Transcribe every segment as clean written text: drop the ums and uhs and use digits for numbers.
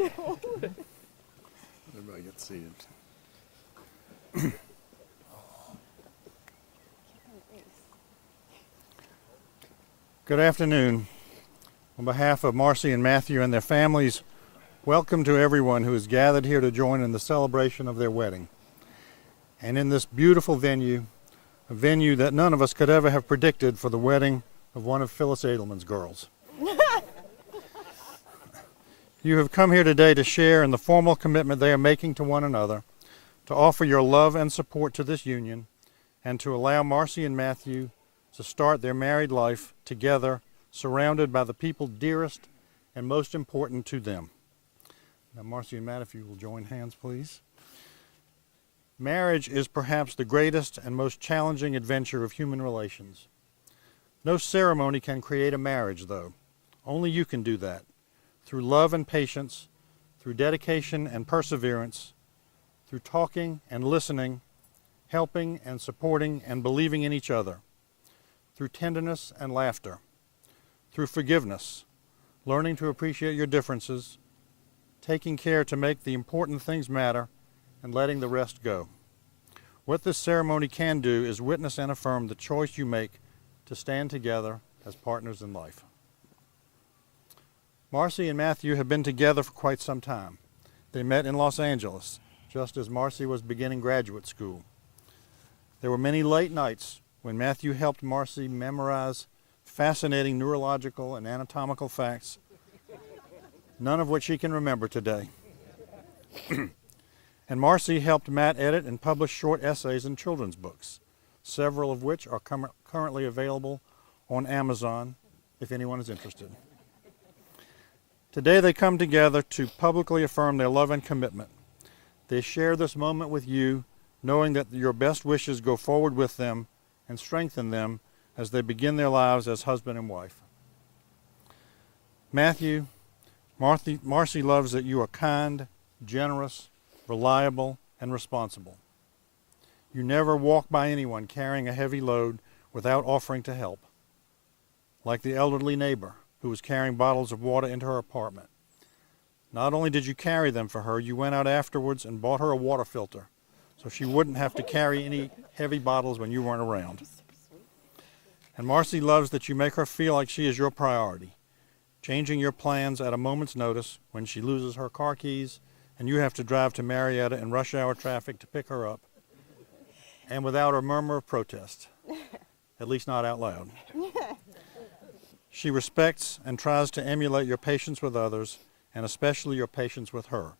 Everybody gets seated. Good afternoon. On behalf of Marci and Matthew and their families, welcome to everyone who is gathered here to join in the celebration of their wedding. And in this beautiful venue, a venue that none of us could ever have predicted for the wedding of one of Phyllis Edelman's girls. You have come here today to share in the formal commitment they are making to one another, to offer your love and support to this union, and to allow Marci and Matthew to start their married life together, surrounded by the people dearest and most important to them. Now, Marci and Matt, if you will join hands, please. Marriage is perhaps the greatest and most challenging adventure of human relations. No ceremony can create a marriage, though. Only you can do that, through love and patience, through dedication and perseverance, through talking and listening, helping and supporting and believing in each other, through tenderness and laughter, through forgiveness, learning to appreciate your differences, taking care to make the important things matter, and letting the rest go. What this ceremony can do is witness and affirm the choice you make to stand together as partners in life. Marci and Matthew have been together for quite some time. They met in Los Angeles, just as Marci was beginning graduate school. There were many late nights when Matthew helped Marci memorize fascinating neurological and anatomical facts, none of which he can remember today. And Marci helped Matt edit and publish short essays and children's books, several of which are currently available on Amazon if anyone is interested. Today they come together to publicly affirm their love and commitment. They share this moment with you, knowing that your best wishes go forward with them and strengthen them as they begin their lives as husband and wife. Matthew, Marci loves that you are kind, generous, reliable, and responsible. You never walk by anyone carrying a heavy load without offering to help, like the elderly neighbor who was carrying bottles of water into her apartment. Not only did you carry them for her, you went out afterwards and bought her a water filter so she wouldn't have to carry any heavy bottles when you weren't around. And Marci loves that you make her feel like she is your priority, changing your plans at a moment's notice when she loses her car keys and you have to drive to Marietta in rush hour traffic to pick her up, and without a murmur of protest, at least not out loud. She respects and tries to emulate your patience with others, and especially your patience with her.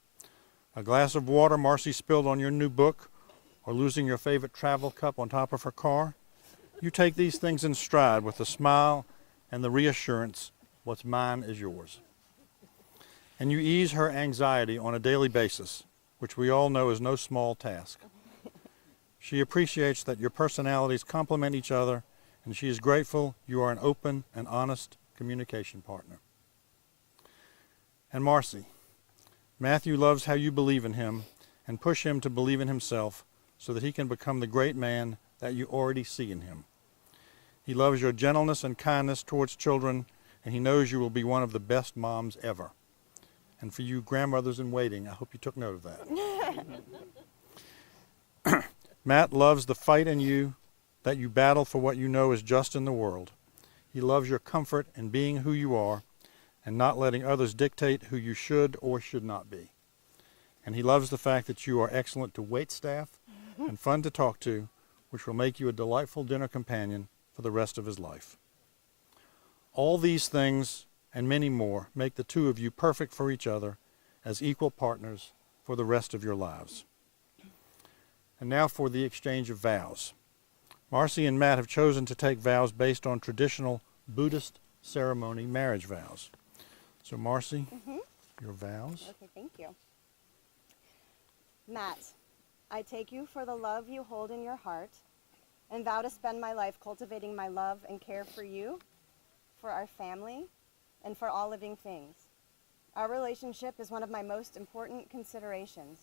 A glass of water Marci spilled on your new book, or losing your favorite travel cup on top of her car, you take these things in stride with a smile and the reassurance, what's mine is yours. And you ease her anxiety on a daily basis, which we all know is no small task. She appreciates that your personalities complement each other, and she is grateful you are an open and honest communication partner. And Marci, Matthew loves how you believe in him and push him to believe in himself so that he can become the great man that you already see in him. He loves your gentleness and kindness towards children, and he knows you will be one of the best moms ever. And for you grandmothers in waiting, I hope you took note of that. Matt loves the fight in you that you battle for what you know is just in the world. He loves your comfort in being who you are and not letting others dictate who you should or should not be. And he loves the fact that you are excellent to wait staff and fun to talk to, which will make you a delightful dinner companion for the rest of his life. All these things and many more make the two of you perfect for each other as equal partners for the rest of your lives. And now for the exchange of vows. Marci and Matt have chosen to take vows based on traditional Buddhist ceremony marriage vows. So Marci, your vows. Okay, thank you. Matt, I take you for the love you hold in your heart and vow to spend my life cultivating my love and care for you, for our family, and for all living things. Our relationship is one of my most important considerations.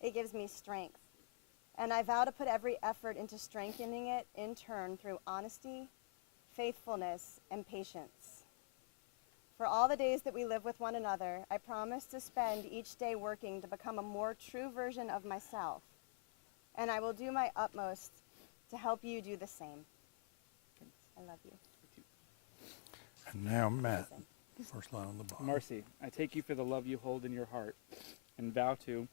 It gives me strength, and I vow to put every effort into strengthening it in turn through honesty, faithfulness, and patience. For all the days that we live with one another, I promise to spend each day working to become a more true version of myself. And I will do my utmost to help you do the same. I love you. And now, Matt, first line on the bottom. Marci, I take you for the love you hold in your heart and vow to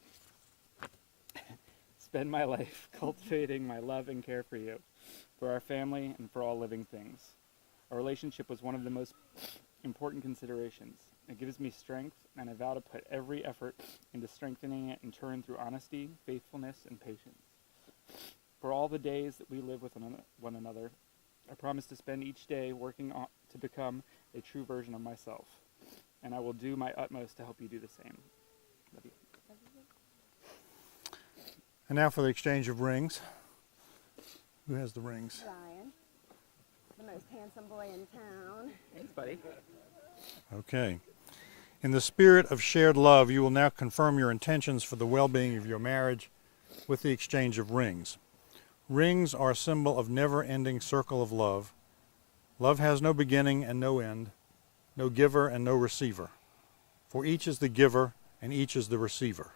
spend my life cultivating my love and care for you, for our family, and for all living things. Our relationship was one of the most important considerations. It gives me strength, and I vow to put every effort into strengthening it in turn through honesty, faithfulness, and patience. For all the days that we live with one another, I promise to spend each day working to become a true version of myself, and I will do my utmost to help you do the same. Love you. And now for the exchange of rings. Who has the rings? Ryan, the most handsome boy in town. Thanks, buddy. Okay. In the spirit of shared love, you will now confirm your intentions for the well-being of your marriage with the exchange of rings. Rings are a symbol of never-ending circle of love. Love has no beginning and no end, no giver and no receiver. For each is the giver and each is the receiver.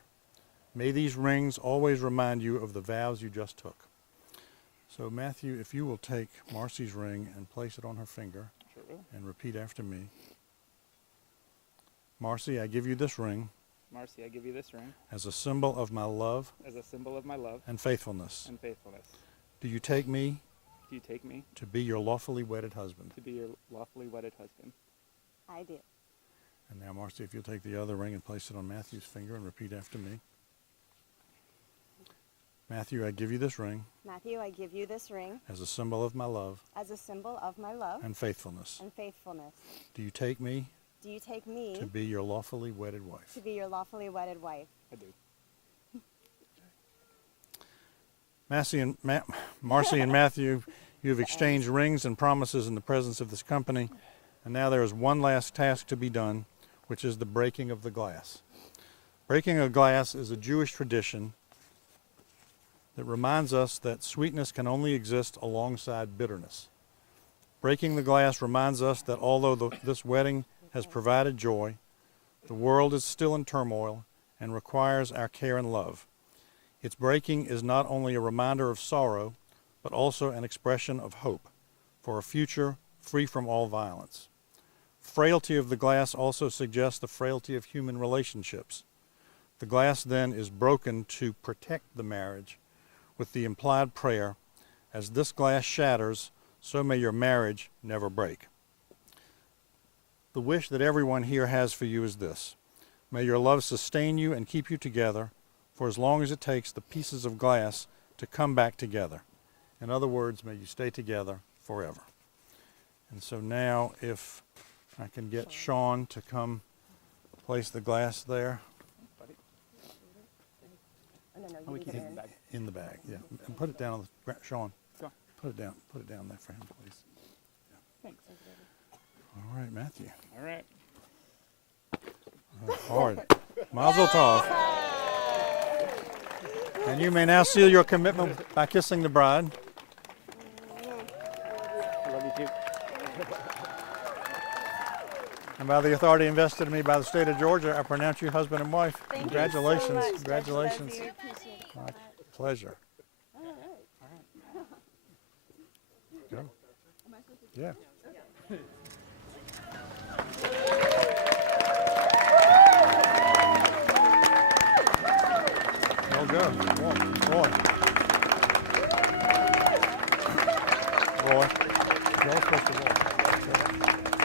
May these rings always remind you of the vows you just took. So Matthew, if you will take Marci's ring and place it on her finger, Sure will. and repeat after me. Marci, I give you this ring Marci, I give you this ring as a symbol of my love as a symbol of my love and faithfulness. and faithfulness. Do you take me Do you take me to be your lawfully wedded husband? to be your lawfully wedded husband? I do. And now, Marci, if you'll take the other ring and place it on Matthew's finger and repeat after me. Matthew, I give you this ring Matthew, I give you this ring as a symbol of my love as a symbol of my love and faithfulness. and faithfulness. Do you take me Do you take me to be your lawfully wedded wife? to be your lawfully wedded wife? I do. Marci and Matthew, you have exchanged rings and promises in the presence of this company, and now there is one last task to be done, which is the breaking of the glass. Breaking a glass is a Jewish tradition that reminds us that sweetness can only exist alongside bitterness. Breaking the glass reminds us that although this wedding has provided joy, the world is still in turmoil and requires our care and love. Its breaking is not only a reminder of sorrow, but also an expression of hope for a future free from all violence. Frailty of the glass also suggests the frailty of human relationships. The glass then is broken to protect the marriage with the implied prayer, as this glass shatters, so may your marriage never break. The wish that everyone here has for you is this: may your love sustain you and keep you together for as long as it takes the pieces of glass to come back together. In other words, may you stay together forever. And so now, if I can get Sean to come place the glass there Buddy. Oh, no, Oh, we you can leave take it the bag. in the bag, yeah, and put it down on the ground. Sean, Go on. put it down there for him, please. Thanks. All right, Matthew. All right. Hard. Mazel tov. And you may now seal your commitment by kissing the bride. I love you too. And by the authority invested in me by the state of Georgia, I pronounce you husband and wife. Thank Congratulations. you so much. Congratulations. God bless you. Appreciate it so My much. pleasure. All right. Go. Yeah. Well, go. Roy. Roy. Roy. Roy's supposed to walk.